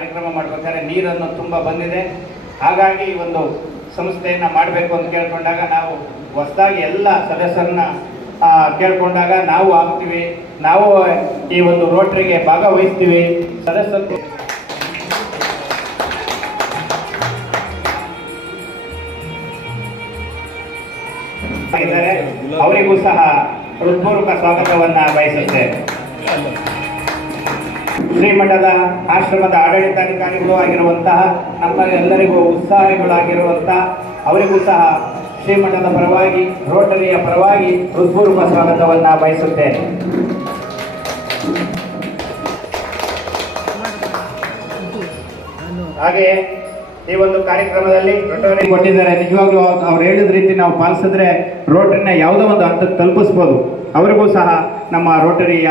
ಕಾರ್ಯಕ್ರಮ ಮಾಡಬೇಕಾದ್ರೆ ನೀರನ್ನು ತುಂಬ ಬಂದಿದೆ. ಹಾಗಾಗಿ ಈ ಒಂದು ಸಂಸ್ಥೆಯನ್ನು ಮಾಡಬೇಕು ಅಂತ ಕೇಳ್ಕೊಂಡಾಗ ನಾವು ಹೊಸದಾಗಿ ಎಲ್ಲ ಸದಸ್ಯರನ್ನ ಕೇಳ್ಕೊಂಡಾಗ ನಾವು ಆಗ್ತೀವಿ, ನಾವು ಈ ಒಂದು ರೋಟರಿಗೆ ಭಾಗವಹಿಸ್ತೀವಿ. ಸದಸ್ಯರು ಅವರಿಗೂ ಸಹ ಹೃತ್ಪೂರ್ವಕ ಸ್ವಾಗತವನ್ನ ಬಯಸುತ್ತೆ. ಶ್ರೀಮಠದ ಆಶ್ರಮದ ಆಡಳಿತಾಧಿಕಾರಿಗಳು ಆಗಿರುವಂತಹ ನಮ್ಮ ಎಲ್ಲರಿಗೂ ಉತ್ಸಾಹಿಗಳಾಗಿರುವಂತಹ ಅವರಿಗೂ ಸಹ ಶ್ರೀಮಠದ ಪರವಾಗಿ ರೋಟರಿಯ ಪರವಾಗಿ ಹೃತ್ಪೂರ್ವಕ ಸ್ವಾಗತವನ್ನ ಬಯಸುತ್ತೇನೆ. ಹಾಗೆ ಈ ಒಂದು ಕಾರ್ಯಕ್ರಮದಲ್ಲಿ ರೋಟರಿ ಕೊಟ್ಟಿದ್ದಾರೆ. ನಿಜವಾಗ್ಲೂ ಅವ್ರು ಹೇಳಿದ ರೀತಿ ನಾವು ಪಾಲಿಸಿದ್ರೆ ರೋಟರಿನ ಯಾವುದೋ ಒಂದು ಹಂತಕ್ಕೆ ತಲುಪಿಸ್ಬೋದು. ಅವರಿಗೂ ಸಹ ನಮ್ಮ ರೋಟರಿಯ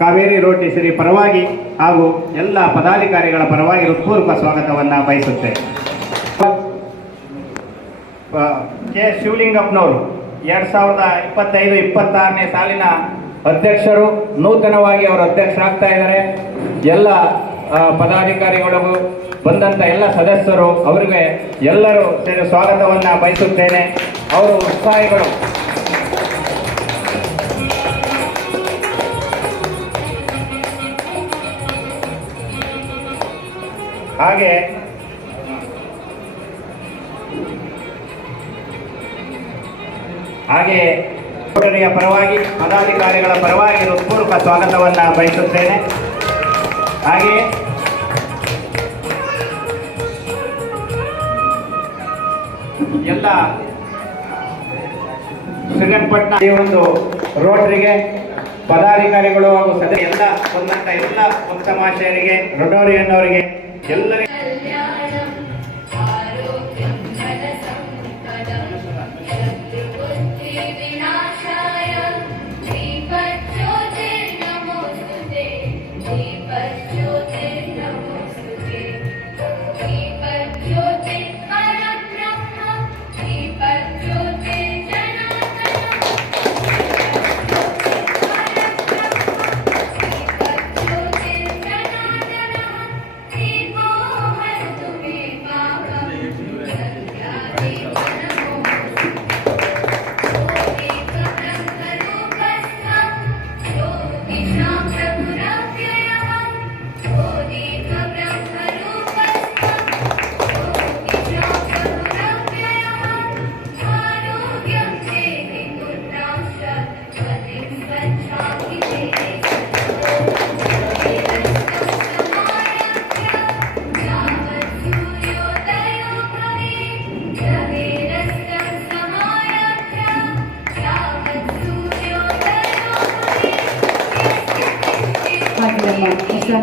ಕಾವೇರಿ ರೋಟರಿ ಪರವಾಗಿ ಹಾಗೂ ಎಲ್ಲ ಪದಾಧಿಕಾರಿಗಳ ಪರವಾಗಿ ಹೃತ್ಪೂರ್ವಕ ಸ್ವಾಗತವನ್ನು ಬಯಸುತ್ತೆ. ಕೆ ಶಿವಲಿಂಗಪ್ಪನವರು 2025-26ನೇ ಸಾಲಿನ ಅಧ್ಯಕ್ಷರು, ನೂತನವಾಗಿ ಅವರು ಅಧ್ಯಕ್ಷರಾಗ್ತಾ ಇದ್ದಾರೆ. ಎಲ್ಲ ಪದಾಧಿಕಾರಿಗಳಿಗೂ ಬಂದಂಥ ಎಲ್ಲ ಸದಸ್ಯರು ಅವರಿಗೆ ಎಲ್ಲರೂ ಸೇರಿ ಸ್ವಾಗತವನ್ನು ಬಯಸುತ್ತೇನೆ. ಅವರು ಉತ್ಸಾಹಿಗಳು. ಹಾಗೆ ರೋಟರಿಯ ಪರವಾಗಿ ಪದಾಧಿಕಾರಿಗಳ ಪರವಾಗಿ ಹೃತ್ಪೂರ್ವಕ ಸ್ವಾಗತವನ್ನು ಬಯಸುತ್ತೇನೆ. ಹಾಗೆ ಎಲ್ಲ ಶ್ರೀರಂಗಪಟ್ಟಣ ಈ ಒಂದು ರೋಟರಿಗೆ ಪದಾಧಿಕಾರಿಗಳು ಹಾಗೂ ಎಲ್ಲ ಬಂದಂತ ಎಲ್ಲ ಭಕ್ತಮಾಶಯರಿಗೆ ರೋಟರಿಯನ್ ಅವರಿಗೆ ಎಲ್ಲರಿಗೂ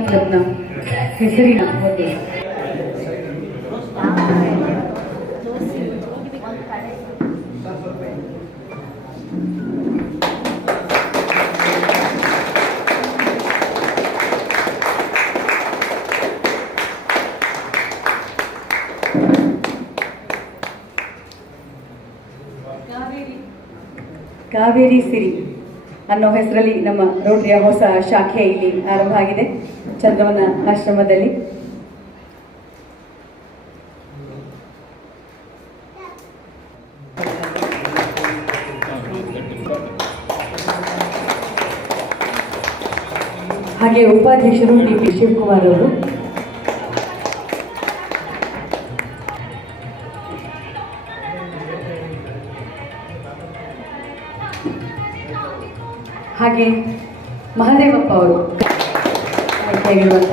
ಕ್ಲಬ್ನ ಹೆಸರಿನ ಒಂದು ಕಾವೇರಿ ಸಿರಿ ಅನ್ನೋ ಹೆಸರಲ್ಲಿ ನಮ್ಮ ರೋಟರಿಯ ಹೊಸ ಶಾಖೆ ಇಲ್ಲಿ ಆರಂಭ ಆಗಿದೆ ಚಂದ್ರವನ ಆಶ್ರಮದಲ್ಲಿ. ಹಾಗೆ ಉಪಾಧ್ಯಕ್ಷರು ಡಿ.ಪಿ. ಶಿವಕುಮಾರ್ ಅವರು, ಹಾಗೆ ಮಹದೇವಪ್ಪ ಅವರು ಆಯ್ಕೆಯಾಗಿರುವಂಥ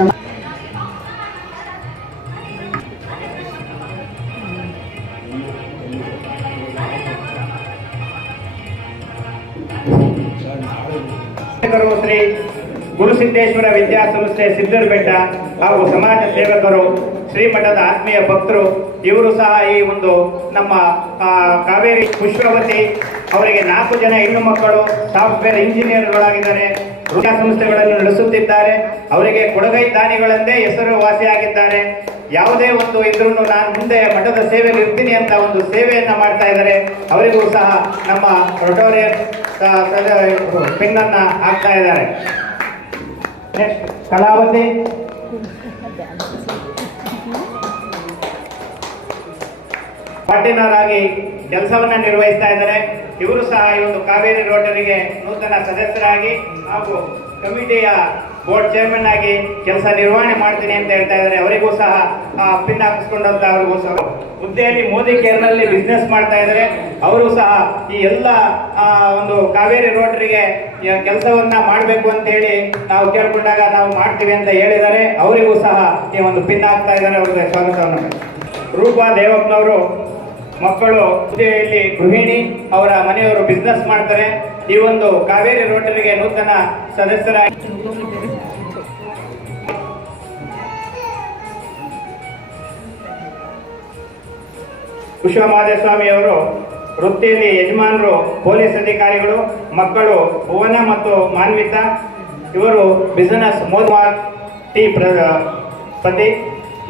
ಶ್ರೀ ಗುರುಸಿದ್ದೇಶ್ವರ ವಿದ್ಯಾಸಂಸ್ಥೆ ಸಿದ್ದರಬೆಟ್ಟ ಹಾಗೂ ಸಮಾಜ ಸೇವಕರು, ಶ್ರೀಮಠದ ಆತ್ಮೀಯ ಭಕ್ತರು, ಇವರು ಸಹ ಈ ಒಂದು ನಮ್ಮ ಕಾವೇರಿ ಪುಷ್ಪವತಿ ಅವರಿಗೆ 4 ಜನ ಹೆಣ್ಣು ಮಕ್ಕಳು ಸಾಫ್ಟ್ವೇರ್ ಇಂಜಿನಿಯರ್ಗಳಾಗಿದ್ದಾರೆ, ವಿದ್ಯಾಸಂಸ್ಥೆಗಳನ್ನು ನಡೆಸುತ್ತಿದ್ದಾರೆ. ಅವರಿಗೆ ಕೊಡಗೈ ದಾನಿಗಳಂದೇ ಹೆಸರುವಾಸಿಯಾಗಿದ್ದಾರೆ. ಯಾವುದೇ ಒಂದು ಇದ್ರೂ ನಾನು ಮುಂದೆ ಮಠದ ಸೇವೆಯಲ್ಲಿ ಇರ್ತೀನಿ ಅಂತ ಒಂದು ಸೇವೆಯನ್ನ ಮಾಡ್ತಾ ಇದ್ದಾರೆ. ಅವರಿಗೂ ಸಹ ನಮ್ಮ ರೋಟರಿಯನ್ ಪಿನ್ನನ್ನ ಹಾಕ್ತಾ ಇದ್ದಾರೆ. ನೆಕ್ಸ್ಟ್ ಕಲಾವತಿ ಪಾರ್ಟಿನರ್ ಆಗಿ ಕೆಲಸವನ್ನ ನಿರ್ವಹಿಸ್ತಾ ಇದ್ದಾರೆ. ಇವರು ಸಹ ಈ ಒಂದು ಕಾವೇರಿ ರೋಟರಿಗೆ ನೂತನ ಸದಸ್ಯರಾಗಿ ಹಾಗೂ ಕಮಿಟಿಯ ಬೋರ್ಡ್ ಚೇರ್ಮನ್ ಆಗಿ ಕೆಲಸ ನಿರ್ವಹಣೆ ಮಾಡ್ತೀನಿ ಅಂತ ಹೇಳ್ತಾ ಇದ್ದಾರೆ. ಅವರಿಗೂ ಸಹ ಪಿನ್ ಹಾಕಿಸ್ಕೊಂಡಂತ ಅವರಿಗೂ ಸಹ ಹುದ್ದೆಯಲ್ಲಿ ಮೋದಿ ಕೇರ್ನಲ್ಲಿ ಬಿಸ್ನೆಸ್ ಮಾಡ್ತಾ ಇದ್ದಾರೆ. ಅವರು ಸಹ ಈ ಎಲ್ಲ ಒಂದು ಕಾವೇರಿ ರೋಟರಿಗೆ ಕೆಲಸವನ್ನ ಮಾಡಬೇಕು ಅಂತ ಹೇಳಿ ನಾವು ಕೇಳ್ಕೊಂಡಾಗ ನಾವು ಮಾಡ್ತೀವಿ ಅಂತ ಹೇಳಿದ್ದಾರೆ. ಅವರಿಗೂ ಸಹ ಈ ಒಂದು ಪಿನ್ ಹಾಕ್ತಾ ಇದ್ದಾರೆ. ಅವರಿಗೆ ಸ್ವಾಗತವನ್ನು. ರೂಪಾ ದೇವಪ್ಪನವರು ಮಕ್ಕಳು ಹುದ್ದೆಯಲ್ಲಿ ಗೃಹಿಣಿ, ಅವರ ಮನೆಯವರು ಬಿಸ್ನೆಸ್ ಮಾಡ್ತಾರೆ. ಈ ಒಂದು ಕಾವೇರಿ ರೋಟರಿಗೆ ನೂತನ ಸದಸ್ಯರಾಗಿ ಕುಶಮಾದೇಸ್ವಾಮಿ ಅವರು ವೃತ್ತಿಯಲ್ಲಿ ಯಜಮಾನರು, ಪೊಲೀಸ್ ಅಧಿಕಾರಿಗಳು. ಮಕ್ಕಳು ಭುವನ ಮತ್ತು ಮಾನ್ವಿತಾ. ಇವರು ಬಿಸಿನೆಸ್ ಮೋದ್ವಾರ್ ಟಿ ಪತಿ.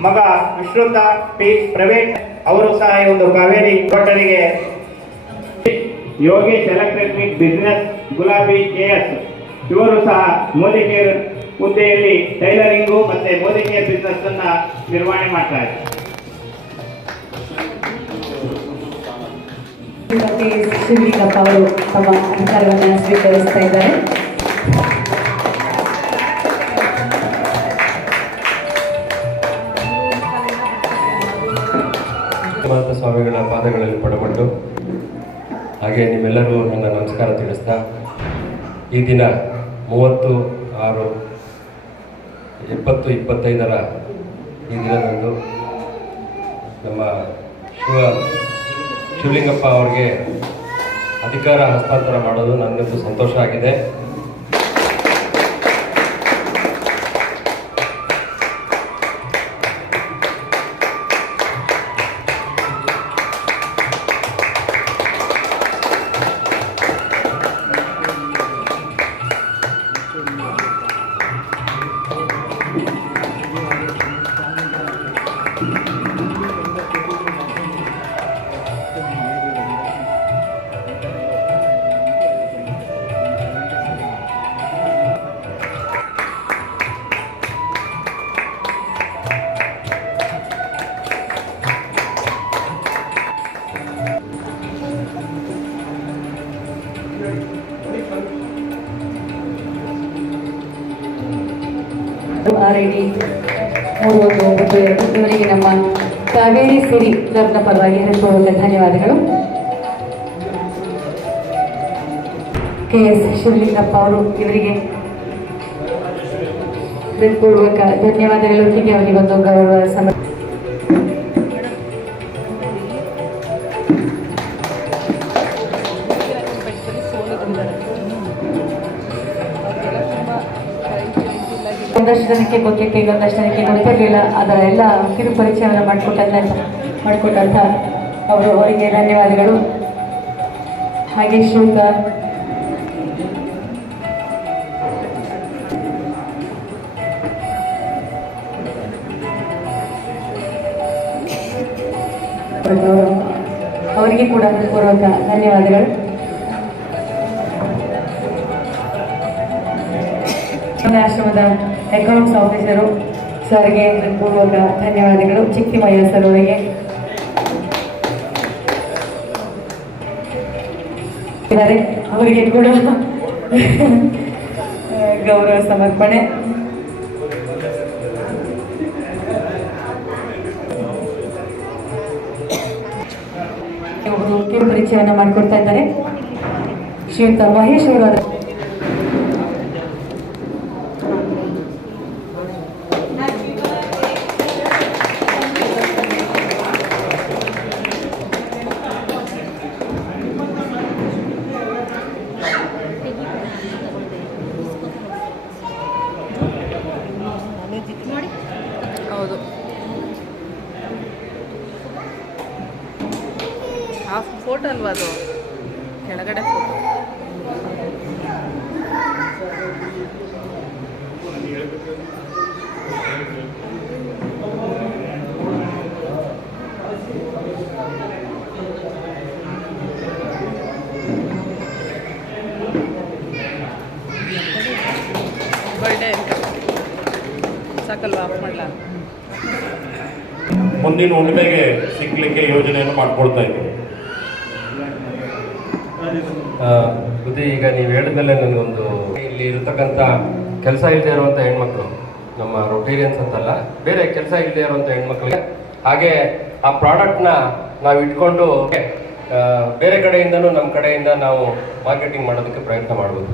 ಮಗ ವಿಶ್ರುತ ಪಿ ಪ್ರೈವೇಟ್. ಅವರು ಸಹ ಈ ಒಂದು ಕಾವೇರಿ ರೋಟರಿಗೆ. ಯೋಗೇಶ್ ಎಲೆಕ್ಟ್ರಿಕ್ ಬಿಸಿನೆಸ್ ಗುಲಾಬಿ KS. ಇವರು ಸಹ ಮೋದಿ ಕೇರ್ ಹುದ್ದೆಯಲ್ಲಿ ಟೈಲರಿಂಗು ಮತ್ತೆ ಮೋದಿ ಕೇರ್ ಬಿಸಿನೆಸ್ ಅನ್ನ ನಿರ್ವಹಣೆ ಮಾಡ್ತಾರೆ. ಶಿವಲಿಂಗಪ್ಪ ಅವರು ತಮ್ಮ ಅಧಿಕಾರವನ್ನು ಸ್ವೀಕರಿಸ್ತಾ ಇದ್ದಾರೆ. ಸ್ವಾಮಿಗಳ ಪಾದಗಳಲ್ಲಿ ಪಡಪಟ್ಟು ಹಾಗೆ ನಿಮ್ಮೆಲ್ಲರೂ ನನ್ನ ನಮಸ್ಕಾರ ತಿಳಿಸ್ತಾ, ಈ ದಿನ 30/6/2025 ಈ ದಿನದಂದು ನಮ್ಮ ಶಿವಲಿಂಗಪ್ಪ ಅವರಿಗೆ ಅಧಿಕಾರ ಹಸ್ತಾಂತರ ಮಾಡೋದು ನನ್ನದು ಸಂತೋಷ ಆಗಿದೆ. RID 312 ಇವರಿಗೆ ನಮ್ಮ ಕಾವೇರಿ ಸಿರಿ ಕ್ಲಬ್ನ ಪರವಾಗಿ ಹೃತ್ಪೂರ್ವಕ ಧನ್ಯವಾದಗಳು. KS ಶಿವಲಿಂಗಪ್ಪ ಅವರು ಇವರಿಗೆ ಹೃತ್ಪೂರ್ವಕ ಧನ್ಯವಾದಗಳು. ಹೀಗೆ ಅವರಿಗೆ ಒಂದು ಗೌರವ ಒಂದಷ್ಟು ಜನಕ್ಕೆ ಗೊತ್ತಿತ್ತು, ಇನ್ನೊಂದಷ್ಟು ಜನಕ್ಕೆ ಗೊತ್ತಿರಲಿಲ್ಲ. ಅದರ ಎಲ್ಲ ಕಿರು ಪರಿಚಯವನ್ನು ಮಾಡಿಕೊಟ್ಟಂಥ ಅವರಿಗೆ ಧನ್ಯವಾದಗಳು. ಹಾಗೆ ಶ್ರೀಯುತ ಅವರಿಗೆ ಕೂಡ ಪೂರ್ವಕ ಧನ್ಯವಾದಗಳು. ಆಶ್ರಮದ ಅಕೌಂಟ್ಸ್ ಆಫೀಸರು ಸರ್ಗೆ ಪೂರ್ವಕ ಧನ್ಯವಾದಗಳು. ಚಿಕ್ಕಿಮಯ್ಯ ಸರ್ ಅವರಿಗೆ ಅವರಿಗೆ ಕೂಡ ಗೌರವ ಸಮರ್ಪಣೆ. ಇವರು ಕಿರು ಪರಿಚಯವನ್ನು ಮಾಡಿಕೊಡ್ತಾ ಇದ್ದಾರೆ. ಶ್ರೀಯುತ ಮಹೇಶ್ ಅವರು ಹೌದು, ಹಾಫ್ ಫೋಟೋ ಅಲ್ವಾ ಅದು, ಕೆಳಗಡೆ ಫೋಟೋ. ಬರ್ಡೇ ಸಾಕಲ್ವಾ, ಆಫ್ ಮಾಡಲ. ಮುಂದಿನ ಹುಣ್ಣಿಮೆಗೆ ಸಿಗ್ಲಿಕ್ಕೆ ಯೋಜನೆಯನ್ನು ಮಾಡ್ಕೊಳ್ತಾ ಇದ್ದೀವಿ. ಬುದ್ಧಿ, ಈಗ ನೀವು ಹೇಳಿದ್ಮೇಲೆ ನನಗೊಂದು, ಇಲ್ಲಿ ಇರತಕ್ಕಂಥ ಕೆಲಸ ಇಲ್ಲದೆ ಇರುವಂಥ ಹೆಣ್ಮಕ್ಳು, ನಮ್ಮ ರೊಟೇರಿಯನ್ಸ್ ಅಂತಲ್ಲ, ಬೇರೆ ಕೆಲಸ ಇಲ್ಲದೆ ಇರುವಂಥ ಹೆಣ್ಮಕ್ಳಿಗೆ, ಹಾಗೆ ಆ ಪ್ರಾಡಕ್ಟ್ನ ನಾವು ಇಟ್ಕೊಂಡು ಬೇರೆ ಕಡೆಯಿಂದನೂ ನಮ್ಮ ಕಡೆಯಿಂದ ನಾವು ಮಾರ್ಕೆಟಿಂಗ್ ಮಾಡೋದಕ್ಕೆ ಪ್ರಯತ್ನ ಮಾಡ್ಬೋದು.